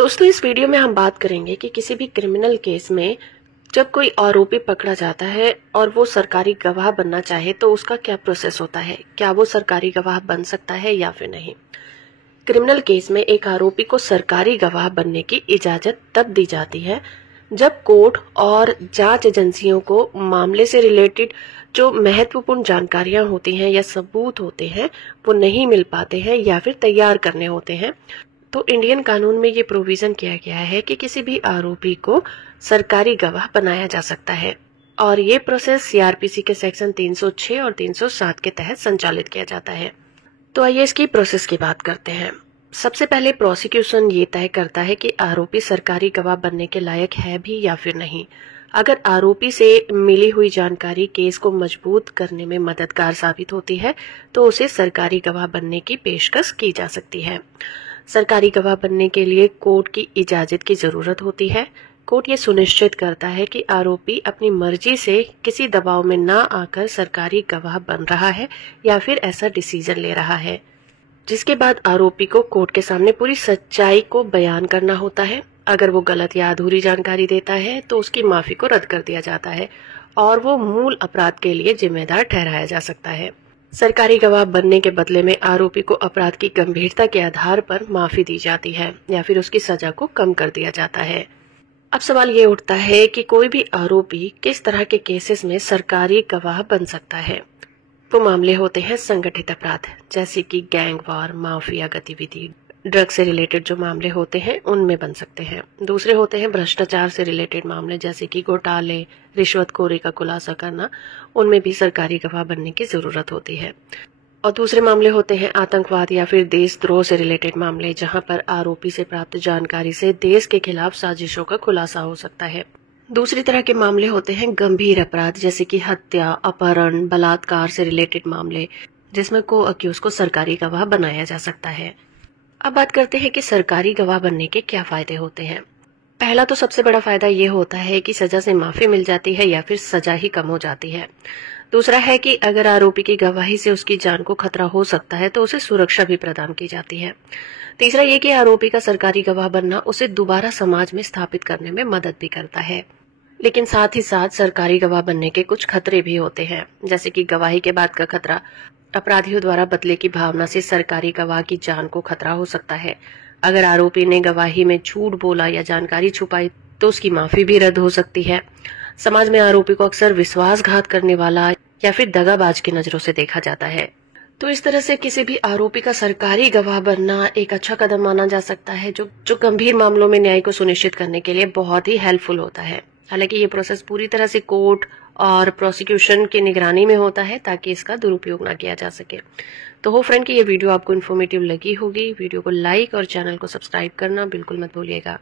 दोस्तों, इस वीडियो में हम बात करेंगे कि किसी भी क्रिमिनल केस में जब कोई आरोपी पकड़ा जाता है और वो सरकारी गवाह बनना चाहे तो उसका क्या प्रोसेस होता है, क्या वो सरकारी गवाह बन सकता है या फिर नहीं। क्रिमिनल केस में एक आरोपी को सरकारी गवाह बनने की इजाजत तब दी जाती है जब कोर्ट और जांच एजेंसियों को मामले से रिलेटेड जो महत्वपूर्ण जानकारियां होती हैं या सबूत होते हैं वो नहीं मिल पाते हैं या फिर तैयार करने होते हैं। तो इंडियन कानून में ये प्रोविजन किया गया है कि किसी भी आरोपी को सरकारी गवाह बनाया जा सकता है और ये प्रोसेस सीआरपीसी के सेक्शन 306 और 307 के तहत संचालित किया जाता है। तो आइए इसकी प्रोसेस की बात करते हैं। सबसे पहले प्रोसिक्यूशन ये तय करता है कि आरोपी सरकारी गवाह बनने के लायक है भी या फिर नहीं। अगर आरोपी से मिली हुई जानकारी केस को मजबूत करने में मददगार साबित होती है तो उसे सरकारी गवाह बनने की पेशकश की जा सकती है। सरकारी गवाह बनने के लिए कोर्ट की इजाजत की जरूरत होती है। कोर्ट ये सुनिश्चित करता है कि आरोपी अपनी मर्जी से किसी दबाव में ना आकर सरकारी गवाह बन रहा है या फिर ऐसा डिसीजन ले रहा है, जिसके बाद आरोपी को कोर्ट के सामने पूरी सच्चाई को बयान करना होता है। अगर वो गलत या अधूरी जानकारी देता है तो उसकी माफी को रद्द कर दिया जाता है और वो मूल अपराध के लिए जिम्मेदार ठहराया जा सकता है। सरकारी गवाह बनने के बदले में आरोपी को अपराध की गंभीरता के आधार पर माफी दी जाती है या फिर उसकी सजा को कम कर दिया जाता है। अब सवाल ये उठता है कि कोई भी आरोपी किस तरह के केसेस में सरकारी गवाह बन सकता है। वो मामले होते हैं संगठित अपराध जैसे कि गैंग वार, माफिया गतिविधि, ड्रग से रिलेटेड जो मामले होते हैं उनमें बन सकते हैं। दूसरे होते हैं भ्रष्टाचार से रिलेटेड मामले जैसे कि घोटाले, रिश्वतखोरी का खुलासा करना, उनमें भी सरकारी गवाह बनने की जरूरत होती है। और दूसरे मामले होते हैं आतंकवाद या फिर देशद्रोह से रिलेटेड मामले जहां पर आरोपी से प्राप्त जानकारी से देश के खिलाफ साजिशों का खुलासा हो सकता है। दूसरी तरह के मामले होते हैं गंभीर अपराध जैसे कि हत्या, अपहरण, बलात्कार से रिलेटेड मामले जिसमें को अक्यूज को सरकारी गवाह बनाया जा सकता है। अब बात करते हैं कि सरकारी गवाह बनने के क्या फायदे होते हैं। पहला तो सबसे बड़ा फायदा ये होता है कि सजा से माफी मिल जाती है या फिर सजा ही कम हो जाती है। दूसरा है कि अगर आरोपी की गवाही से उसकी जान को खतरा हो सकता है तो उसे सुरक्षा भी प्रदान की जाती है। तीसरा ये कि आरोपी का सरकारी गवाह बनना उसे दोबारा समाज में स्थापित करने में मदद भी करता है। लेकिन साथ ही साथ सरकारी गवाह बनने के कुछ खतरे भी होते हैं जैसे कि गवाही के बाद का खतरा। अपराधियों द्वारा बदले की भावना से सरकारी गवाह की जान को खतरा हो सकता है। अगर आरोपी ने गवाही में झूठ बोला या जानकारी छुपाई तो उसकी माफी भी रद्द हो सकती है। समाज में आरोपी को अक्सर विश्वासघात करने वाला या फिर दगाबाज की नजरों से देखा जाता है। तो इस तरह से किसी भी आरोपी का सरकारी गवाह बनना एक अच्छा कदम माना जा सकता है जो गंभीर मामलों में न्याय को सुनिश्चित करने के लिए बहुत ही हेल्पफुल होता है। हालांकि ये प्रोसेस पूरी तरह से कोर्ट और प्रोसिक्यूशन की निगरानी में होता है ताकि इसका दुरुपयोग ना किया जा सके। तो हो फ्रेंड कि ये वीडियो आपको इन्फॉर्मेटिव लगी होगी। वीडियो को लाइक और चैनल को सब्सक्राइब करना बिल्कुल मत भूलिएगा।